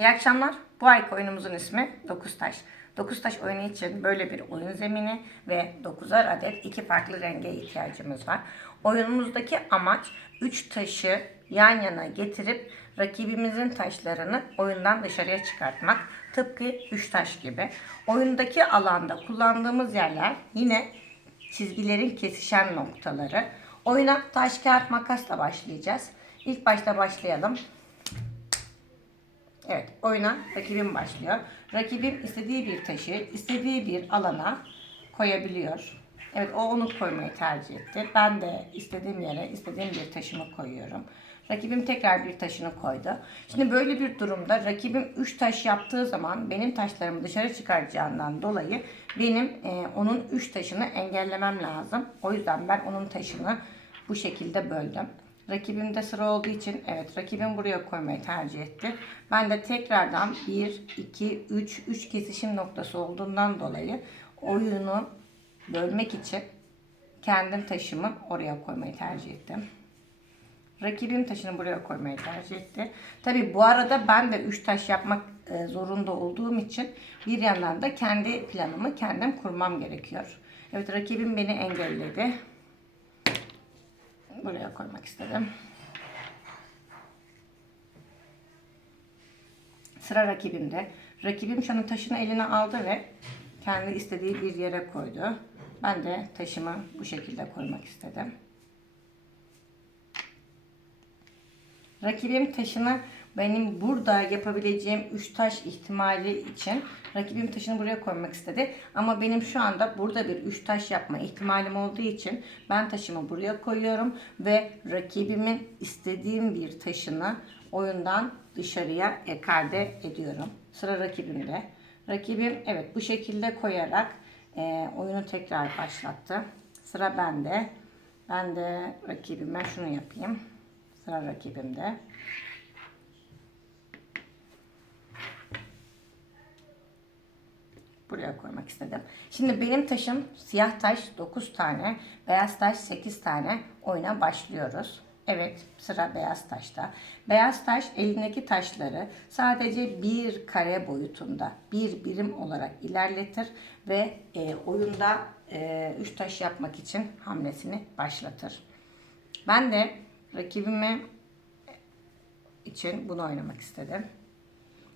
İyi akşamlar. Bu ayki oyunumuzun ismi 9 taş. 9 taş oyunu için böyle bir oyun zemini ve 9'ar adet iki farklı renge ihtiyacımız var. Oyunumuzdaki amaç 3 taşı yan yana getirip rakibimizin taşlarını oyundan dışarıya çıkartmak. Tıpkı 3 taş gibi. Oyundaki alanda kullandığımız yerler yine çizgilerin kesişen noktaları. Oyuna taş, kağıt, makasla başlayacağız. İlk başta başlayalım. Evet, oyuna rakibim başlıyor. Rakibim istediği bir taşı, istediği bir alana koyabiliyor. Evet, o onu koymayı tercih etti. Ben de istediğim yere istediğim bir taşımı koyuyorum. Rakibim tekrar bir taşını koydu. Şimdi böyle bir durumda rakibim 3 taş yaptığı zaman benim taşlarımı dışarı çıkaracağından dolayı benim e, onun 3 taşını engellemem lazım. O yüzden ben onun taşını bu şekilde böldüm. Rakibimde sıra olduğu için evet rakibim buraya koymayı tercih etti. Ben de tekrardan 1, 2, 3, 3 kesişim noktası olduğundan dolayı oyunu bölmek için kendim taşımı oraya koymayı tercih ettim. Rakibim taşını buraya koymayı tercih etti. Tabi bu arada ben de 3 taş yapmak e, zorunda olduğum için bir yandan da kendi planımı kendim kurmam gerekiyor. Evet rakibim beni engelledi. Buraya koymak istedim. Sıra rakibimde. Rakibim an taşını eline aldı ve kendi istediği bir yere koydu. Ben de taşımı bu şekilde koymak istedim. Rakibim taşını benim burada yapabileceğim 3 taş ihtimali için rakibim taşını buraya koymak istedi. Ama benim şu anda burada bir 3 taş yapma ihtimalim olduğu için ben taşımı buraya koyuyorum ve rakibimin istediğim bir taşını oyundan dışarıya ekarte ediyorum. Sıra rakibimde. Rakibim evet bu şekilde koyarak e, oyunu tekrar başlattı. Sıra bende. Ben de rakibime şunu yapayım. Sıra rakibimde. Buraya koymak istedim. Şimdi benim taşım siyah taş 9 tane, beyaz taş 8 tane oyuna başlıyoruz. Evet sıra beyaz taşta. Beyaz taş elindeki taşları sadece bir kare boyutunda bir birim olarak ilerletir ve e, oyunda 3 e, taş yapmak için hamlesini başlatır. Ben de rakibime için bunu oynamak istedim.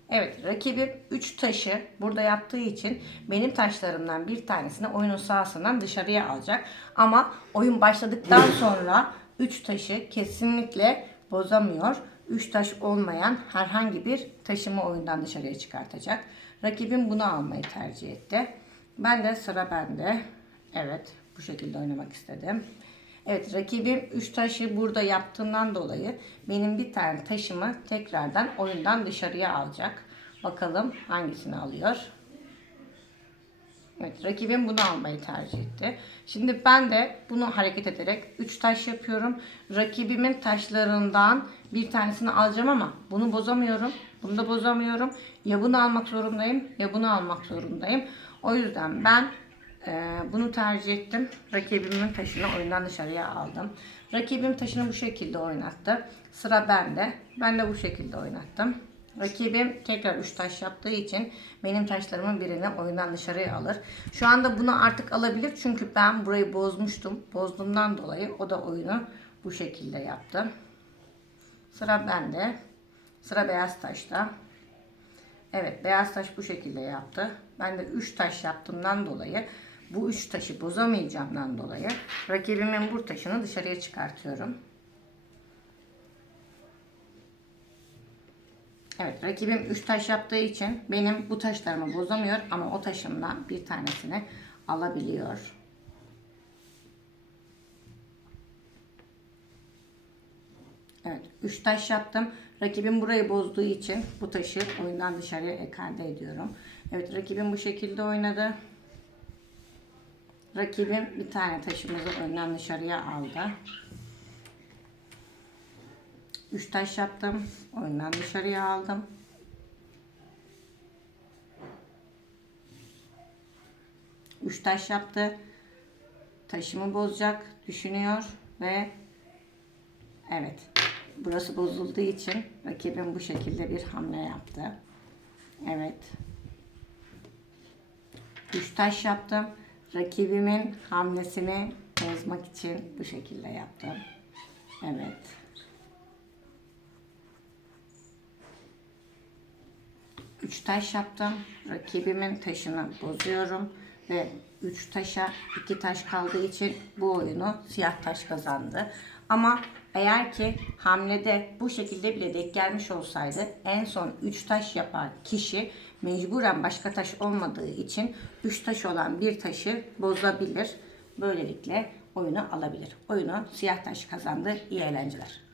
Evet rakibim 3 taşı burada yaptığı için benim taşlarımdan bir tanesini oyunun sahasından dışarıya alacak. Ama oyun başladıktan sonra 3 taşı kesinlikle bozamıyor. 3 taş olmayan herhangi bir taşımı oyundan dışarıya çıkartacak. Rakibim bunu almayı tercih etti. Ben de sıra bende. Evet bu şekilde oynamak istedim. Evet rakibim 3 taşı burada yaptığından dolayı benim bir tane taşımı tekrardan oyundan dışarıya alacak. Bakalım hangisini alıyor. Evet rakibim bunu almayı tercih etti. Şimdi ben de bunu hareket ederek 3 taş yapıyorum. Rakibimin taşlarından bir tanesini alacağım ama bunu bozamıyorum. Bunu da bozamıyorum. Ya bunu almak zorundayım ya bunu almak zorundayım. O yüzden ben ee, bunu tercih ettim. Rakibimin taşını oyundan dışarıya aldım. Rakibim taşını bu şekilde oynattı. Sıra bende. Ben de bu şekilde oynattım. Rakibim tekrar 3 taş yaptığı için benim taşlarımın birini oyundan dışarıya alır. Şu anda bunu artık alabilir çünkü ben burayı bozmuştum. Bozduğumdan dolayı o da oyunu bu şekilde yaptı. Sıra bende. Sıra beyaz taşta. Evet beyaz taş bu şekilde yaptı. Ben de 3 taş yaptığımdan dolayı bu üç taşı bozamayacağımdan dolayı rakibimin bu taşını dışarıya çıkartıyorum. Evet rakibim 3 taş yaptığı için benim bu taşlarımı bozamıyor ama o taşımdan bir tanesini alabiliyor. Evet 3 taş yaptım. Rakibim burayı bozduğu için bu taşı oyundan dışarıya ekarte ediyorum. Evet rakibim bu şekilde oynadı. Rakibim bir tane taşımızı önden dışarıya aldı. 3 taş yaptım. Oyundan dışarıya aldım. Üç taş yaptı. Taşımı bozacak düşünüyor ve evet burası bozulduğu için rakibim bu şekilde bir hamle yaptı. Evet. Üç taş yaptım. Rakibimin hamlesini bozmak için bu şekilde yaptım. Evet. Üç taş yaptım. Rakibimin taşını bozuyorum. Ve üç taşa iki taş kaldığı için bu oyunu siyah taş kazandı. Ama eğer ki hamlede bu şekilde bile denk gelmiş olsaydı en son üç taş yapan kişi mecburen başka taş olmadığı için üç taş olan bir taşı bozabilir. Böylelikle oyunu alabilir. Oyunu siyah taş kazandı. İyi eğlenceler.